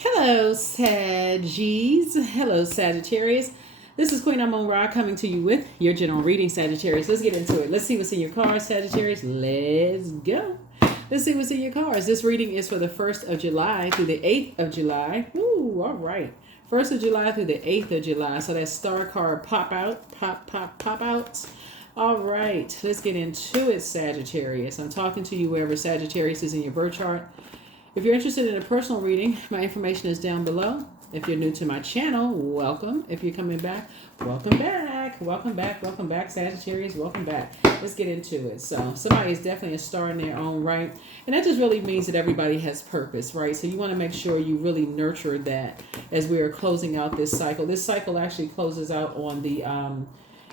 Hello, Saggies. Hello, Sagittarius. This is Queen Amun Ra coming to you with your general reading, Sagittarius. Let's get into it. Let's see what's in your cards, Sagittarius. Let's go. Let's see what's in your cards. This reading is for the 1st of July through the 8th of July. Ooh, all right. 1st of July through the 8th of July. So that star card pop out, pop out. All right, let's get into it, Sagittarius. I'm talking to you wherever Sagittarius is in your birth chart. If you're interested in a personal reading, my information is down below. If you're new to my channel, welcome. If you're coming back, welcome back. Welcome back, Sagittarius. Welcome back. Let's get into it. So somebody is definitely a star in their own right. And that just really means that everybody has purpose, right? So you want to make sure you really nurture that as we are closing out this cycle. This cycle actually closes out on the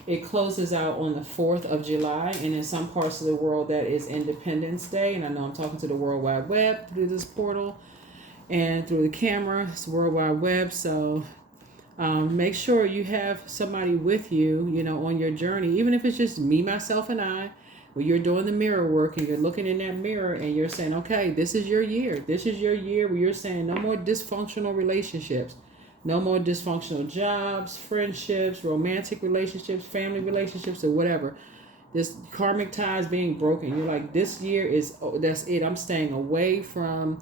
it closes out on the 4th of July, and in some parts of the world that is Independence Day. And I know I'm talking to the World Wide Web through this portal and through the camera. It's World Wide Web, so make sure you have somebody with you, on your journey, even if it's just me, myself, and I. When you're doing the mirror work and you're looking in that mirror and you're saying, okay, this is your year. This is your year where you're saying no more dysfunctional relationships. No more dysfunctional jobs, friendships, romantic relationships, family relationships, or whatever. This karmic ties being broken. You're like, this year that's it. I'm staying away from,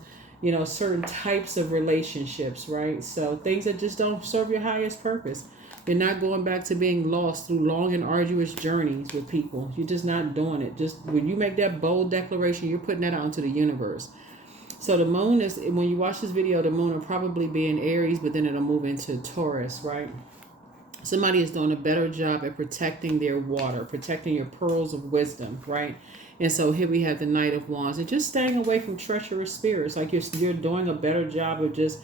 certain types of relationships, right? So things that just don't serve your highest purpose. You're not going back to being lost through long and arduous journeys with people. You're just not doing it. Just when you make that bold declaration, you're putting that out into the universe. So the moon is, when you watch this video, the moon will probably be in Aries, but then it'll move into Taurus, right? Somebody is doing a better job at protecting their water, protecting your pearls of wisdom, right? And so here we have the Knight of Wands, and just staying away from treacherous spirits. Like you're doing a better job of just,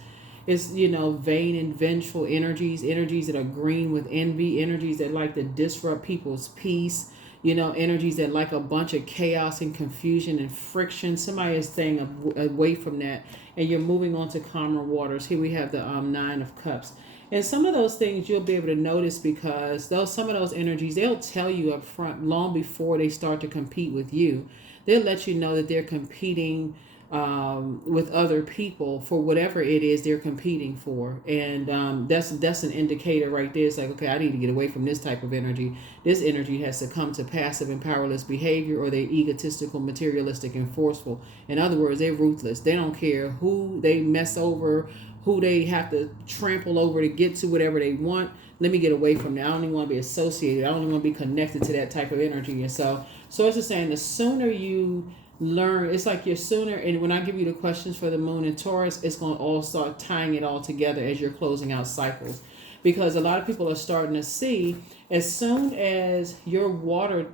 it's, vain and vengeful energies that are green with envy, energies that like to disrupt people's peace. Energies that like a bunch of chaos and confusion and friction. Somebody is staying away from that, and you're moving on to calmer waters. Here we have the 9 of Cups. And some of those things you'll be able to notice because some of those energies, they'll tell you up front long before they start to compete with you. They'll let you know that they're competing with other people for whatever it is they're competing for, and that's an indicator right there. It's like, okay, I need to get away from this type of energy. This energy has succumbed to passive and powerless behavior, or they're egotistical, materialistic, and forceful. In other words, they're ruthless. They don't care who they mess over, who they have to trample over to get to whatever they want. Let me get away from that. I don't even want to be associated. I don't even want to be connected to that type of energy. And so it's just saying, the sooner you learn, it's like you're sooner, and when I give you the questions for the moon and Taurus, it's going to all start tying it all together as you're closing out cycles, because a lot of people are starting to see, as soon as your water,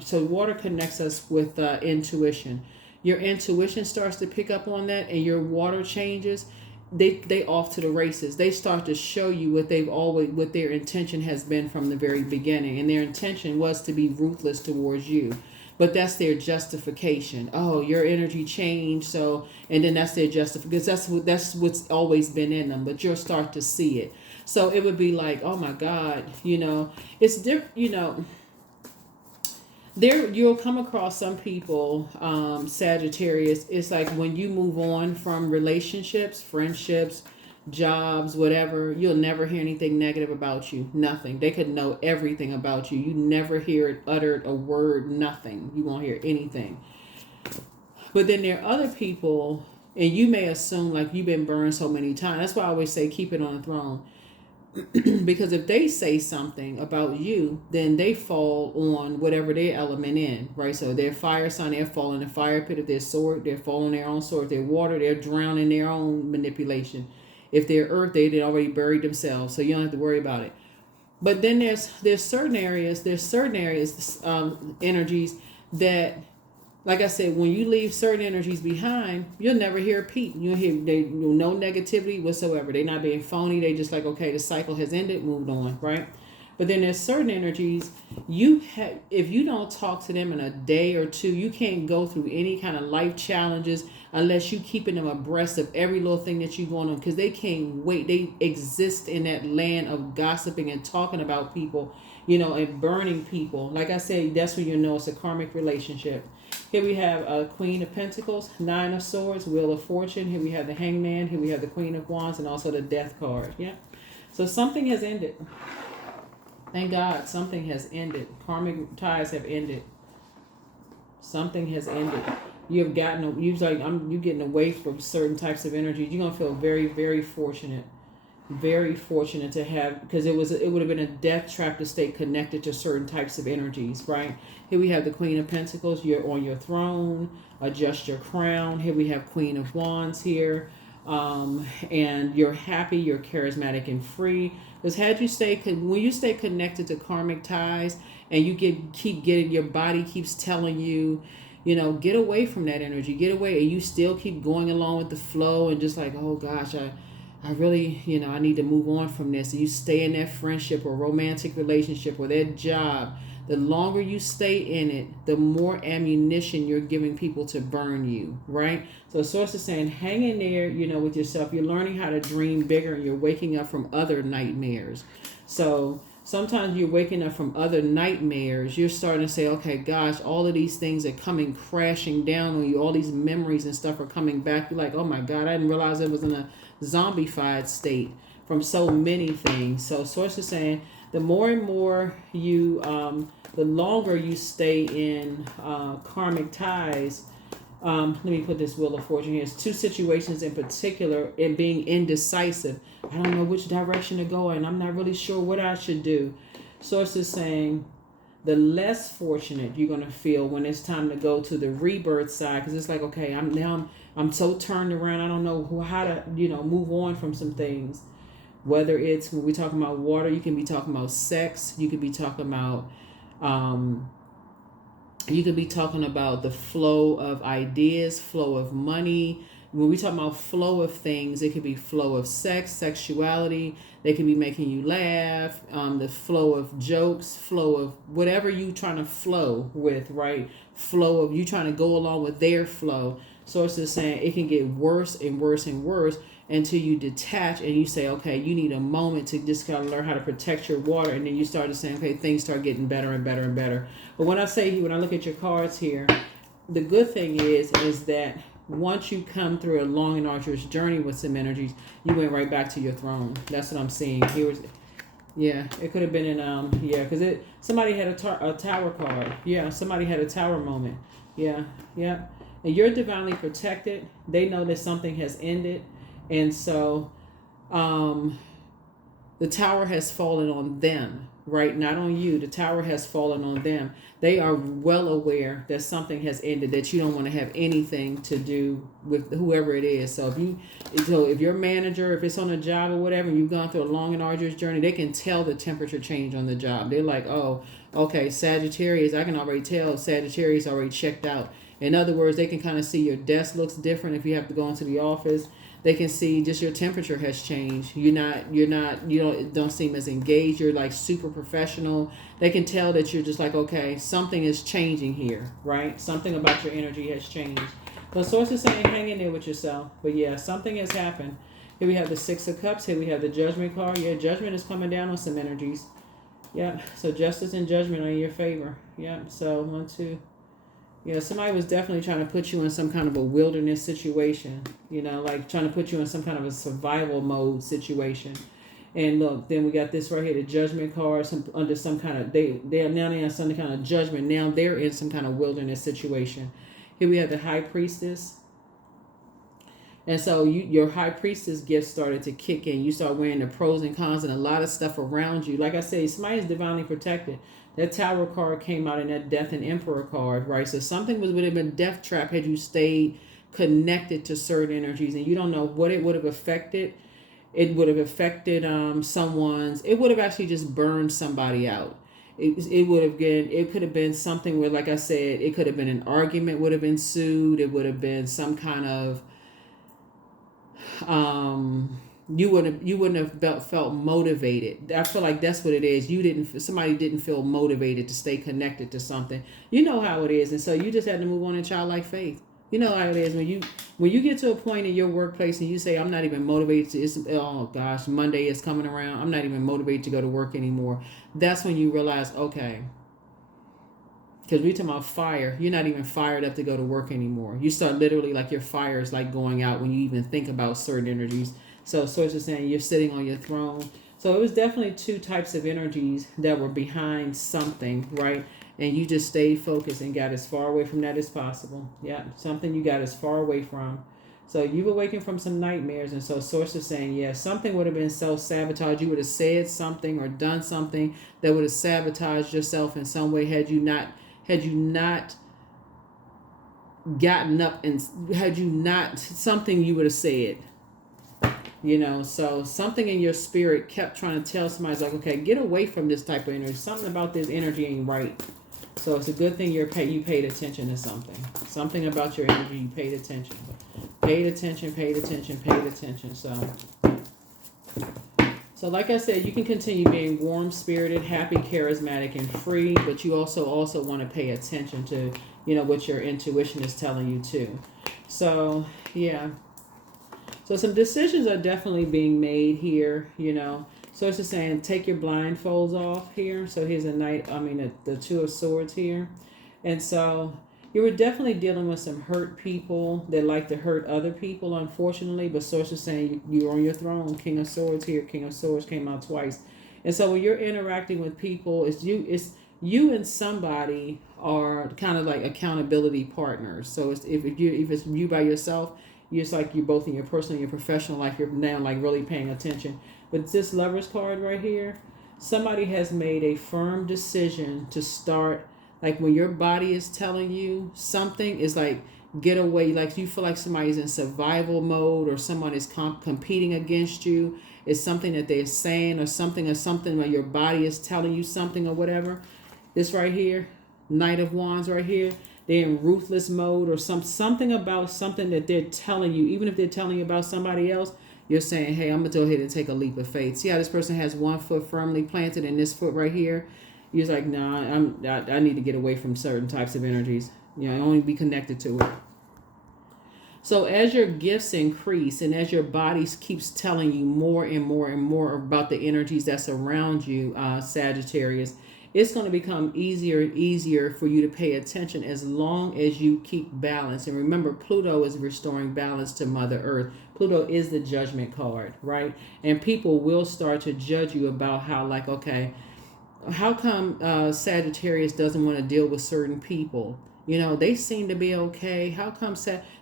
so water connects us with intuition. Your intuition starts to pick up on that, and your water changes. They off to the races. They start to show you what their intention has been from the very beginning, and their intention was to be ruthless towards you. But that's their justification. Oh, your energy changed, so, and then that's their justification, because that's what's always been in them. But you'll start to see it. So it would be like, oh my God, it's different. There you'll come across some people, Sagittarius. It's like when you move on from relationships, friendships, jobs, whatever, you'll never hear anything negative about you. Nothing. They could know everything about you. You never hear it uttered, a word, nothing. You won't hear anything. But then there are other people, and you may assume like you've been burned so many times. That's why I always say keep it on the throne. Because if they say something about you, then they fall on whatever their element in, right? So their fire sign, they're falling in the fire pit. If they're sword, they're falling their own sword. If they're water, they're drowning their own manipulation. If they're earth, they already buried themselves, so you don't have to worry about it. But then there's certain areas, energies that, like I said, when you leave certain energies behind, you'll never hear a peep. You'll hear no negativity whatsoever. They're not being phony. They just like, okay, the cycle has ended, moved on, right? But then there's certain energies if you don't talk to them in a day or two, you can't go through any kind of life challenges unless you keeping them abreast of every little thing that you're going on, because they can't wait. They exist in that land of gossiping and talking about people, and burning people. Like I said, that's when you know it's a karmic relationship. Here we have a Queen of Pentacles, Nine of Swords, Wheel of Fortune. Here we have the Hangman. Here we have the Queen of Wands, and also the Death card. Yeah. So something has ended. Thank God, something has ended. Karmic ties have ended. Something has ended. You have gotten. You're getting away from certain types of energy. You're gonna feel very, very fortunate. Very fortunate to have, because it would have been a death trap to stay connected to certain types of energies, right? Here we have the Queen of Pentacles. You're on your throne. Adjust your crown. Here we have Queen of Wands here. And you're happy, you're charismatic and free. Because when you stay connected to karmic ties, and you keep getting, your body keeps telling you, get away from that energy, get away, and you still keep going along with the flow, and just like, oh gosh, I really, I need to move on from this. And you stay in that friendship or romantic relationship or that job. The longer you stay in it, the more ammunition you're giving people to burn you, right? So the source is saying, hang in there, with yourself. You're learning how to dream bigger, and you're waking up from other nightmares. So sometimes you're waking up from other nightmares. You're starting to say, okay, gosh, all of these things are coming crashing down on you. All these memories and stuff are coming back. You're like, oh my God, I didn't realize I was in a zombified state from so many things. So source is saying, the more and more the longer you stay in karmic ties. Let me put this Wheel of Fortune here. It's two situations in particular, in being indecisive. I don't know which direction to go in. I'm not really sure what I should do. Source is saying, the less fortunate you're going to feel when it's time to go to the rebirth side, because it's like, okay, I'm so turned around. I don't know how to move on from some things. Whether it's, when we're talking about water, you can be talking about sex, you could be talking about the flow of ideas, flow of money. When we talk about flow of things, it could be flow of sex, sexuality. They could be making you laugh. The flow of jokes, flow of whatever you trying to flow with, right? Flow of you trying to go along with their flow. Sources saying it can get worse and worse and worse until you detach and you say, okay, you need a moment to just kind of learn how to protect your water. And then you start to say, okay, things start getting better and better and better. But when I look at your cards here, the good thing is that once you come through a long and arduous journey with some energies, you went right back to your throne. That's what I'm seeing. It could have been in, because somebody had a tower card. Yeah, somebody had a tower moment. Yeah. And you're divinely protected. They know that something has ended. And so the tower has fallen on them, right? Not on you. The tower has fallen on them. They are well aware that something has ended, that you don't want to have anything to do with whoever it is. So if your manager, if it's on a job or whatever, and you've gone through a long and arduous journey, they can tell the temperature change on the job. They're like, oh, okay, Sagittarius, I can already tell Sagittarius already checked out. In other words, they can kind of see your desk looks different if you have to go into the office. They can see just your temperature has changed. You don't seem as engaged. You're like super professional. They can tell that you're just like, okay, something is changing here, right? Something about your energy has changed. The source is saying, hang in there with yourself. But yeah, something has happened. Here we have the Six of Cups. Here we have the Judgment card. Yeah, judgment is coming down on some energies. Yeah, so justice and judgment are in your favor. Yeah, so 1, 2. Yeah, somebody was definitely trying to put you in some kind of a wilderness situation, like trying to put you in some kind of a survival mode situation. And look, then we got this right here, the Judgment card, under some kind of, they're in some kind of judgment. Now they're in some kind of wilderness situation. Here we have the High Priestess. And so your High Priestess gift started to kick in. You start wearing the pros and cons and a lot of stuff around you. Like I say, somebody is divinely protected. That Tower card came out in that Death and Emperor card, right? So something would have been death trap had you stayed connected to certain energies, and you don't know what it would have affected. It would have affected it would have actually just burned somebody out. It could have been something where, like I said, it could have been an argument would have ensued. It would have been some kind of you wouldn't have felt motivated. I feel like that's what it is. Somebody didn't feel motivated to stay connected to something. You know how it is, and so you just had to move on in childlike faith. You know how it is when you get to a point in your workplace and you say, I'm not even motivated oh gosh, Monday is coming around, I'm not even motivated to go to work anymore. That's when you realize, okay, Because we talking about fire, you're not even fired up to go to work anymore. You start literally like your fire is like going out when you even think about certain energies. So source is saying you're sitting on your throne. So it was definitely two types of energies that were behind something, right? And you just stayed focused and got as far away from that as possible. Yeah, something you got as far away from. So you've awakened from some nightmares, and so source is saying, yeah, something would have been self-sabotage. You would have said something or done something that would have sabotaged yourself in some way had you not gotten up, and had you not, something you would have said. So something in your spirit kept trying to tell somebody, like, okay, get away from this type of energy. Something about this energy ain't right. So it's a good thing you paid attention to something. Something about your energy, you paid attention. Paid attention. So like I said, you can continue being warm-spirited, happy, charismatic, and free, but you also want to pay attention to, what your intuition is telling you too. So, yeah. So some decisions are definitely being made here, So it's just saying, take your blindfolds off here. So here's the Two of Swords here. And so you were definitely dealing with some hurt people that like to hurt other people, unfortunately. But Source is saying you're on your throne. King of Swords here. King of Swords came out twice. And so when you're interacting with people, it's you and somebody are kind of like accountability partners. So if it's you by yourself, it's like you're both in your personal and your professional life. You're now like really paying attention. But this Lover's card right here, somebody has made a firm decision to start, like when your body is telling you something is like, get away, like you feel like somebody's in survival mode or someone is competing against you. It's something that they're saying or something where your body is telling you something or whatever. This right here, Knight of Wands right here. They're in ruthless mode or something about something that they're telling you. Even if they're telling you about somebody else, you're saying, hey, I'm going to go ahead and take a leap of faith. See how this person has one foot firmly planted in this foot right here? You're like, no, I need to get away from certain types of energies. Only be connected to it. So as your gifts increase and as your body keeps telling you more and more and more about the energies that's around you, Sagittarius, it's going to become easier and easier for you to pay attention as long as you keep balance. And remember, Pluto is restoring balance to Mother Earth. Pluto is the judgment card, right? And people will start to judge you about how, like, okay, how come Sagittarius doesn't want to deal with certain people? They seem to be okay. How come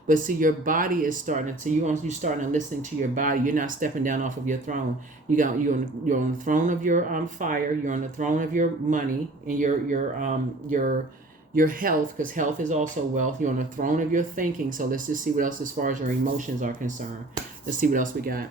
But see, your body is starting to, you're starting to listen to your body. You're not stepping down off of your throne. You're on the throne of your fire. You're on the throne of your money and your health, because health is also wealth. You're on the throne of your thinking. So let's just see what else as far as your emotions are concerned. Let's see what else we got.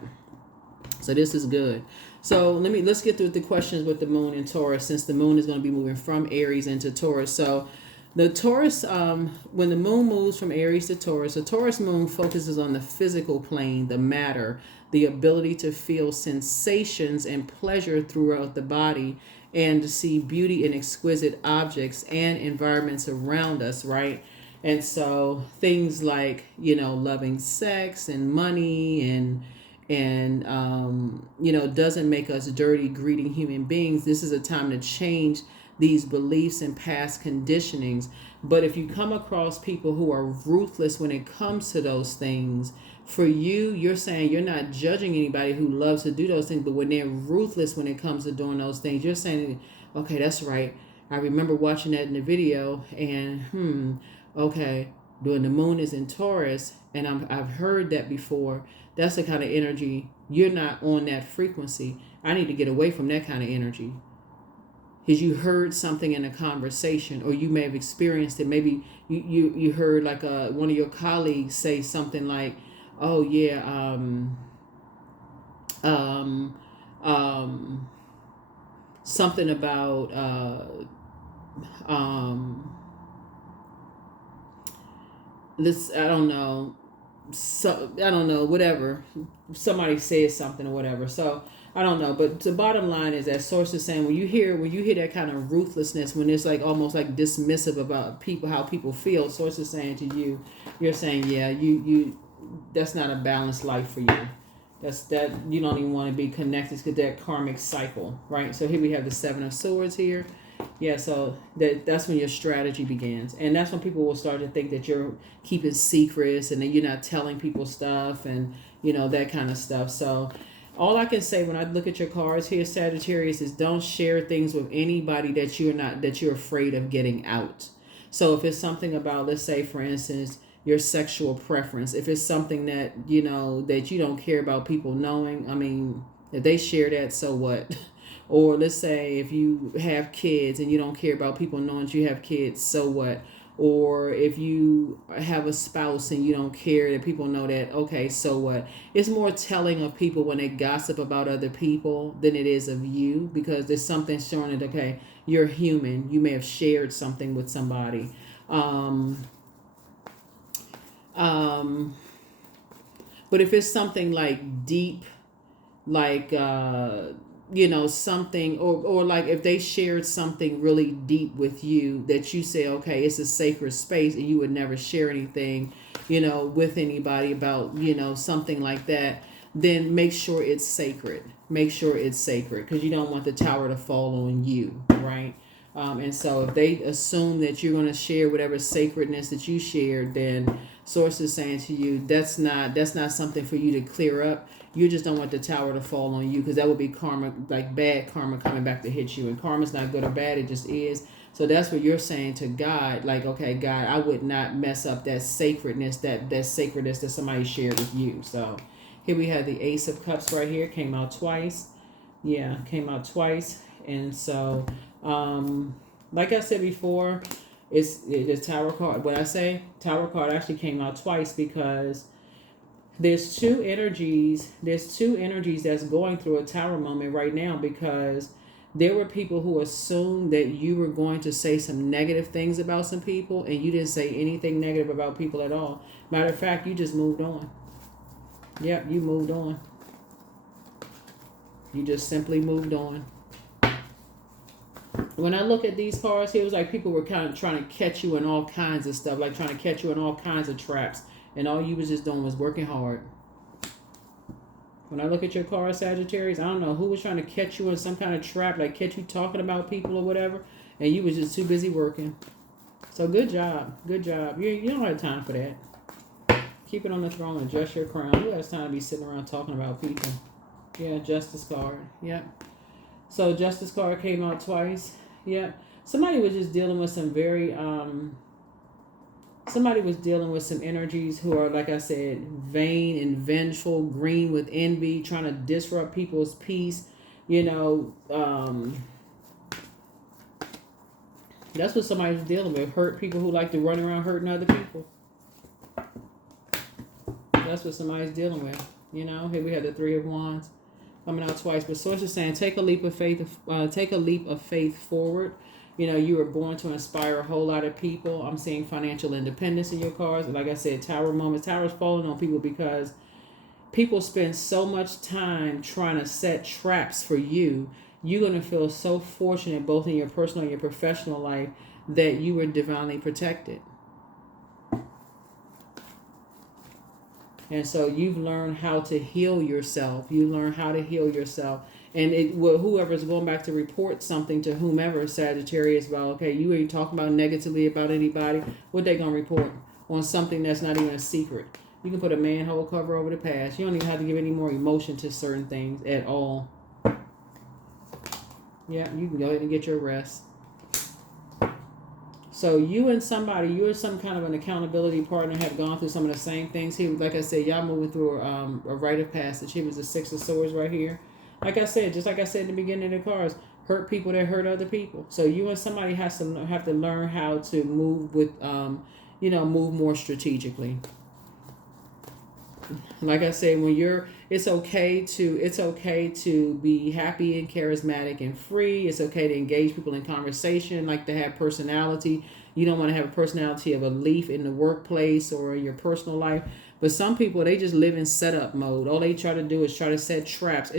So this is good. So let's get through the questions with the moon and Taurus, since the moon is going to be moving from Aries into Taurus. So the Taurus, when the moon moves from Aries to Taurus, the Taurus moon focuses on the physical plane, the matter, the ability to feel sensations and pleasure throughout the body, and to see beauty in exquisite objects and environments around us, right? And so things like, loving sex and money and doesn't make us dirty, greedy human beings. This is a time to change these beliefs and past conditionings. But if you come across people who are ruthless when it comes to those things, for you're saying you're not judging anybody who loves to do those things, but when they're ruthless when it comes to doing those things, you're saying, okay, that's right. I remember watching that in the video, and okay, when the moon is in Taurus, and I've heard that before, that's the kind of energy, you're not on that frequency. I need to get away from that kind of energy. Because you heard something in a conversation, or you may have experienced it. Maybe you heard like one of your colleagues say something like, oh yeah, something about this, I don't know, whatever, somebody says something or whatever. So I don't know, but the bottom line is that source is saying when you hear that kind of ruthlessness, when it's like almost like dismissive about people, how people feel, source is saying to you, you're saying, yeah, you that's not a balanced life for you. That you don't even want to be connected to that karmic cycle, right? So here we have the Seven of Swords here, Yeah, so that's when your strategy begins. And that's when people will start to think that you're keeping secrets and then you're not telling people stuff and, that kind of stuff. So all I can say when I look at your cards here, Sagittarius, is don't share things with anybody that you're afraid of getting out. So if it's something about, let's say, for instance, your sexual preference, if it's something that, that you don't care about people knowing, I mean, if they share that, so what? Or let's say if you have kids and you don't care about people knowing that you have kids, so what? Or if you have a spouse and you don't care that people know that, okay, so what? It's more telling of people when they gossip about other people than it is of you, because there's something showing that, okay, you're human. You may have shared something with somebody. But if it's something like deep, like something, or like if they shared something really deep with you that you say, okay, it's a sacred space and you would never share anything with anybody about something like that, then make sure it's sacred. Make sure it's sacred, because you don't want the tower to fall on you, right? And so if they assume that you're going to share whatever sacredness that you shared, then source is saying to you, that's not something for you to clear up. You just don't want the tower to fall on you, because that would be karma, like bad karma coming back to hit you. And karma's not good or bad, it just is. So that's what you're saying to God, like, okay, God, I would not mess up that sacredness, that sacredness that somebody shared with you. So here we have the Ace of Cups right here, came out twice. Yeah, came out twice. And so, like I said before, it's Tower card. What I say, Tower card actually came out twice because there's two energies that's going through a tower moment right now, because there were people who assumed that you were going to say some negative things about some people, and you didn't say anything negative about people at all. Matter of fact, you just moved on. Yep, you moved on. You just simply moved on. When I look at these cards here, it was like people were kind of trying to catch you in all kinds of stuff, like trying to catch you in all kinds of traps. And all you was just doing was working hard. When I look at your card, Sagittarius, I don't know who was trying to catch you in some kind of trap, like catch you talking about people or whatever, and you was just too busy working. So good job. Good job. You don't have time for that. Keep it on the throne, adjust your crown. Who has time to be sitting around talking about people? Yeah, Justice card. Yep. So Justice card came out twice. Yep. Somebody was just dealing with some very somebody was dealing with some energies who are, like I said, vain and vengeful, green with envy, trying to disrupt people's peace. That's what somebody was dealing with. Hurt people who like to run around hurting other people. That's what somebody's dealing with. Here we have the Three of Wands coming out twice. But Source is saying, take a leap of faith. Take a leap of faith forward. You were born to inspire a whole lot of people. I'm seeing financial independence in your cards. Like I said, Tower moments. Tower's falling on people because people spend so much time trying to set traps for you. You're going to feel so fortunate, both in your personal and your professional life, that you were divinely protected. And so you've learned how to heal yourself. You learn how to heal yourself. And whoever's going back to report something to whomever, Sagittarius, about, okay, you ain't talking about negatively about anybody, what they going to report on something that's not even a secret. You can put a manhole cover over the past. You don't even have to give any more emotion to certain things at all. Yeah, you can go ahead and get your rest. So you and some kind of an accountability partner have gone through some of the same things. Here, like I said, y'all moving through a rite of passage. Here was the Six of Swords right here. Like I said, just like I said in the beginning of the cards, hurt people that hurt other people. So you and somebody have to learn how to move with, move more strategically. Like I said, it's okay to be happy and charismatic and free. It's okay to engage people in conversation, like to have personality. You don't want to have a personality of a leaf in the workplace or in your personal life. But some people, they just live in setup mode. All they try to do is try to set traps.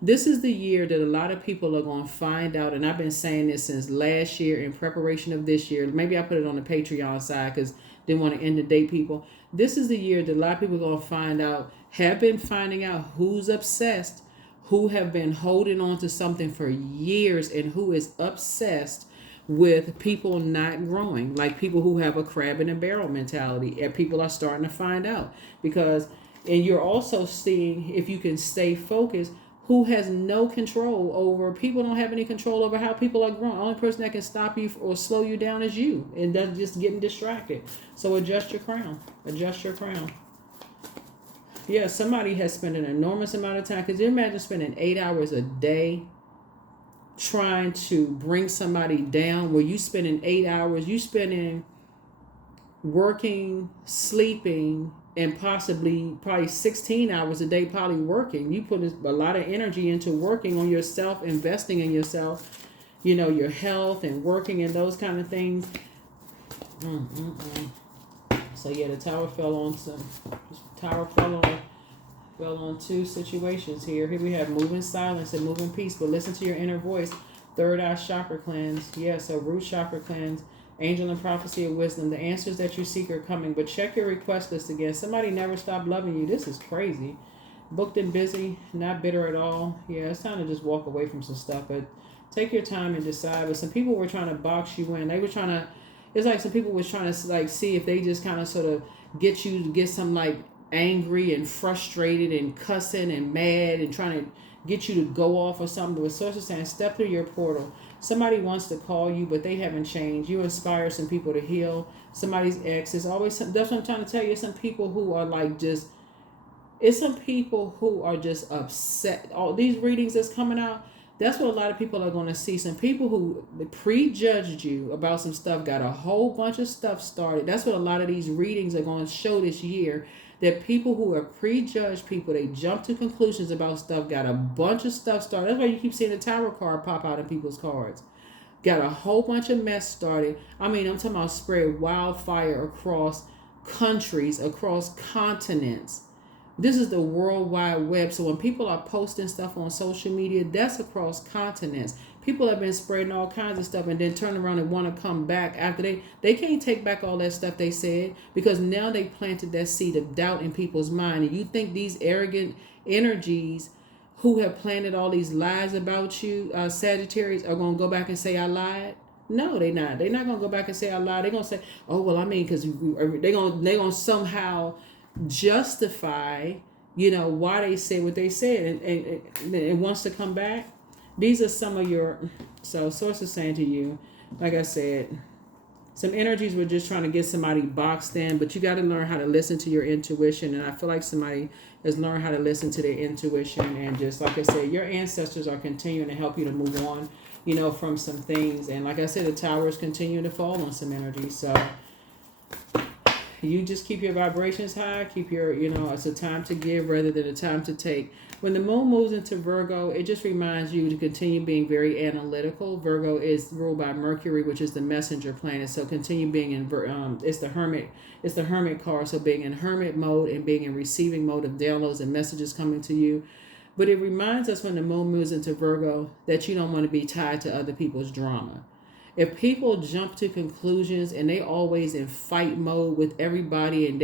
This is the year that a lot of people are going to find out, and I've been saying this since last year in preparation of this year. Maybe I put it on the Patreon side because didn't want to inundate people. This is the year that a lot of people are going to have been finding out who's obsessed, who have been holding on to something for years, and who is obsessed with people not growing, like people who have a crab in a barrel mentality, and people are starting to find out because, and you're also seeing, if you can stay focused, who has no control over people. Don't have any control over how people are growing. The only person that can stop you or slow you down is you, and that's just getting distracted. So adjust your crown. Adjust your crown. Yeah, somebody has spent an enormous amount of time. Because you imagine spending 8 hours a day trying to bring somebody down, where you spending 8 hours, you spending working, sleeping, and probably 16 hours a day probably working. You put a lot of energy into working on yourself, investing in yourself, your health and working and those kind of things. So yeah, the tower fell on two situations here. Here we have moving silence and moving peace, but listen to your inner voice. Third eye chakra cleanse. Yeah, so root chakra cleanse. Angel and prophecy of wisdom. The answers that you seek are coming, but check your request list again. Somebody never stopped loving you. This is crazy. Booked and busy, not bitter at all. Yeah, it's time to just walk away from some stuff, but take your time and decide. But some people were trying to box you in. They were trying to, it's like some people was trying to like see if they just kind of sort of get you to get some like angry and frustrated and cussing and mad and trying to get you to go off or something. But source is saying, step through your portal. Somebody wants to call you, but they haven't changed. You inspire some people to heal. Somebody's ex is always that's what I'm trying to tell you. Some people who are like just, it's some people who are just upset. All these readings that's coming out, that's what a lot of people are going to see. Some people who prejudged you about some stuff, got a whole bunch of stuff started. That's what a lot of these readings are going to show this year. That people who are prejudged people, they jump to conclusions about stuff, got a bunch of stuff started. That's why you keep seeing the Tower card pop out in people's cards. Got a whole bunch of mess started. I mean, I'm talking about spread wildfire across countries, across continents. This is the World Wide Web. So when people are posting stuff on social media, that's across continents. People have been spreading all kinds of stuff and then turn around and want to come back after they can't take back all that stuff they said, because now they planted that seed of doubt in people's mind. And you think these arrogant energies who have planted all these lies about you, Sagittarius, are going to go back and say, I lied? No, they're not. They're not going to go back and say, I lied. They're going to say, oh, well, I mean, because they're going to somehow justify, why they say what they said. And it wants to come back. These are some of your, so source is saying to you, like I said, some energies were just trying to get somebody boxed in, but you got to learn how to listen to your intuition. And I feel like somebody has learned how to listen to their intuition. And just like I said, your ancestors are continuing to help you to move on, from some things. And like I said, the towers continue to fall on some energy. So you just keep your vibrations high, keep your, it's a time to give rather than a time to take. When the moon moves into Virgo, it just reminds you to continue being very analytical. Virgo is ruled by Mercury, which is the messenger planet. So continue being in, it's the hermit card. So being in hermit mode and being in receiving mode of downloads and messages coming to you. But it reminds us when the moon moves into Virgo that you don't want to be tied to other people's drama. If people jump to conclusions and they always in fight mode with everybody, and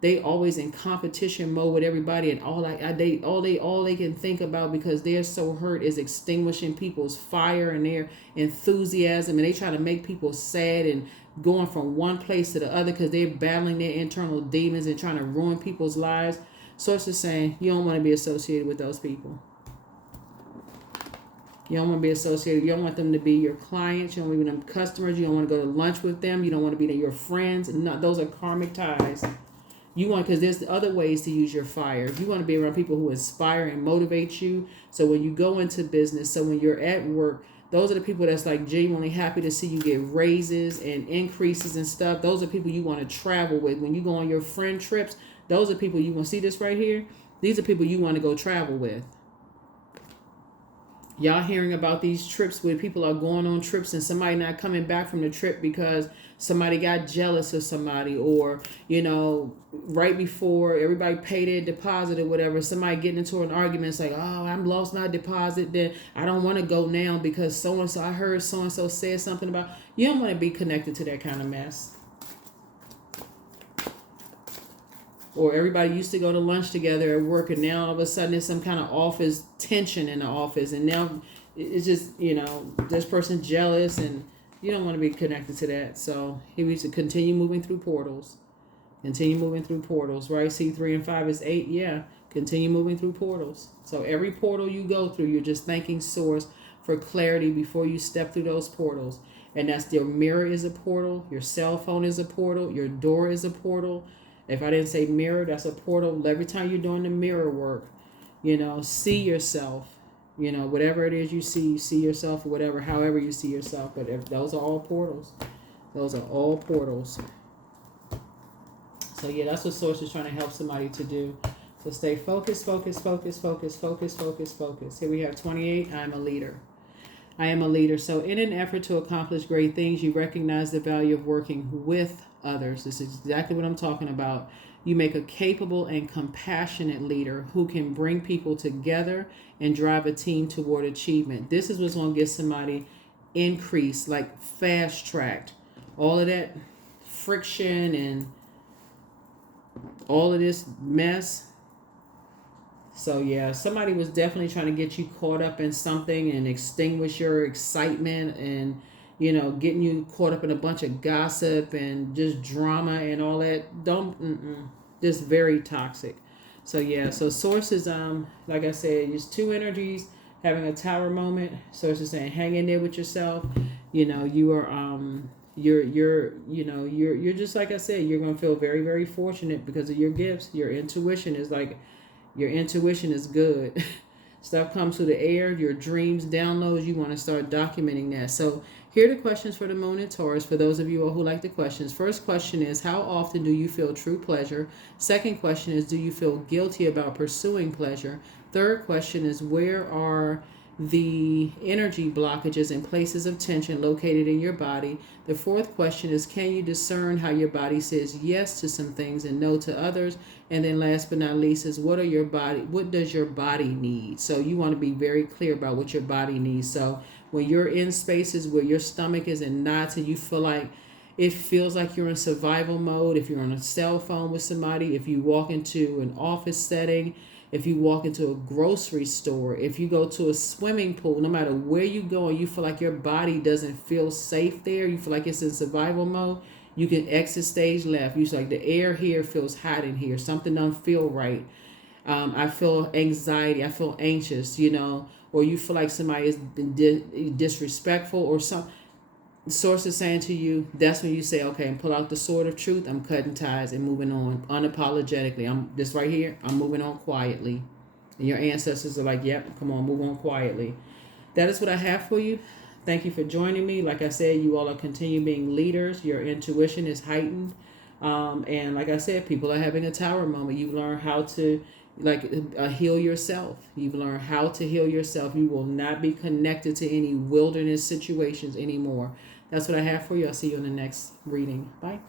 they always in competition mode with everybody, and all they can think about, because they're so hurt, is extinguishing people's fire and their enthusiasm, and they try to make people sad and going from one place to the other because they're battling their internal demons and trying to ruin people's lives. Source is saying you don't want to be associated with those people. You don't want to be associated. You don't want them to be your clients. You don't want to be them customers. You don't want to go to lunch with them. You don't want to be your friends. No, those are karmic ties. You want, because there's other ways to use your fire. You want to be around people who inspire and motivate you. So when you go into business, so when you're at work, those are the people that's like genuinely happy to see you get raises and increases and stuff. Those are people you want to travel with. When you go on your friend trips, those are people you want to see. This right here, these are people you want to go travel with. Y'all hearing about these trips where people are going on trips and somebody not coming back from the trip because somebody got jealous of somebody, or, right before everybody paid their deposit or whatever, somebody getting into an argument. It's like, oh, I'm lost my deposit. Then I don't want to go now because so-and-so, I heard so-and-so said something about, you don't want to be connected to that kind of mess. Or everybody used to go to lunch together at work, and now all of a sudden there's some kind of office tension in the office, and now it's just, this person jealous, and You don't want to be connected to that. So he needs to continue moving through portals. Continue moving through portals, right? See, 3 and 5 is 8. Yeah. Continue moving through portals. So every portal you go through, you're just thanking Source for clarity before you step through those portals. And that's your mirror is a portal. Your cell phone is a portal. Your door is a portal. If I didn't say mirror, that's a portal. Every time you're doing the mirror work, see yourself. Whatever it is you see yourself, or whatever, however you see yourself. But those are all portals. Those are all portals. So yeah, that's what Source is trying to help somebody to do. So stay focused, focus, focus, focus, focus, focus, focus. Here we have 28. I am a leader. I am a leader. So in an effort to accomplish great things, you recognize the value of working with others. This is exactly what I'm talking about. You make a capable and compassionate leader who can bring people together and drive a team toward achievement. This is what's going to get somebody increased, like fast tracked. All of that friction and all of this mess. So yeah, somebody was definitely trying to get you caught up in something and extinguish your excitement and, getting you caught up in a bunch of gossip and just drama and all that. Just very toxic. So yeah, so Source is, like I said, just two energies having a tower moment. Source is saying, hang in there with yourself. You are, you're just, like I said, you're going to feel very, very fortunate because of your gifts. Your intuition is good. Stuff comes through the air, your dreams, downloads, you want to start documenting that. So here are the questions for the moon in Taurus, for those of you who like the questions. First question is, how often do you feel true pleasure? Second question is, do you feel guilty about pursuing pleasure? Third question is, where are the energy blockages and places of tension located in your body? The fourth question is, can you discern how your body says yes to some things and no to others? And then last but not least is, what does your body need? So you want to be very clear about what your body needs. So when you're in spaces where your stomach is in knots and you feel like it feels like you're in survival mode, if you're on a cell phone with somebody, if you walk into an office setting, if you walk into a grocery store, if you go to a swimming pool, no matter where you go and you feel like your body doesn't feel safe there, you feel like it's in survival mode, you can exit stage left. You like, the air here feels hot in here. Something doesn't feel right. I feel anxiety. I feel anxious, or you feel like somebody is disrespectful or something. The Source is saying to you, that's when you say, okay, and pull out the sword of truth. I'm cutting ties and moving on unapologetically. I'm this right here. I'm moving on quietly. And your ancestors are like, yep, come on, move on quietly. That is what I have for you. Thank you for joining me. Like I said, you all are continue being leaders. Your intuition is heightened. And like I said, people are having a tower moment. You've learned how to heal yourself. You've learned how to heal yourself. You will not be connected to any wilderness situations anymore. That's what I have for you. I'll see you in the next reading. Bye.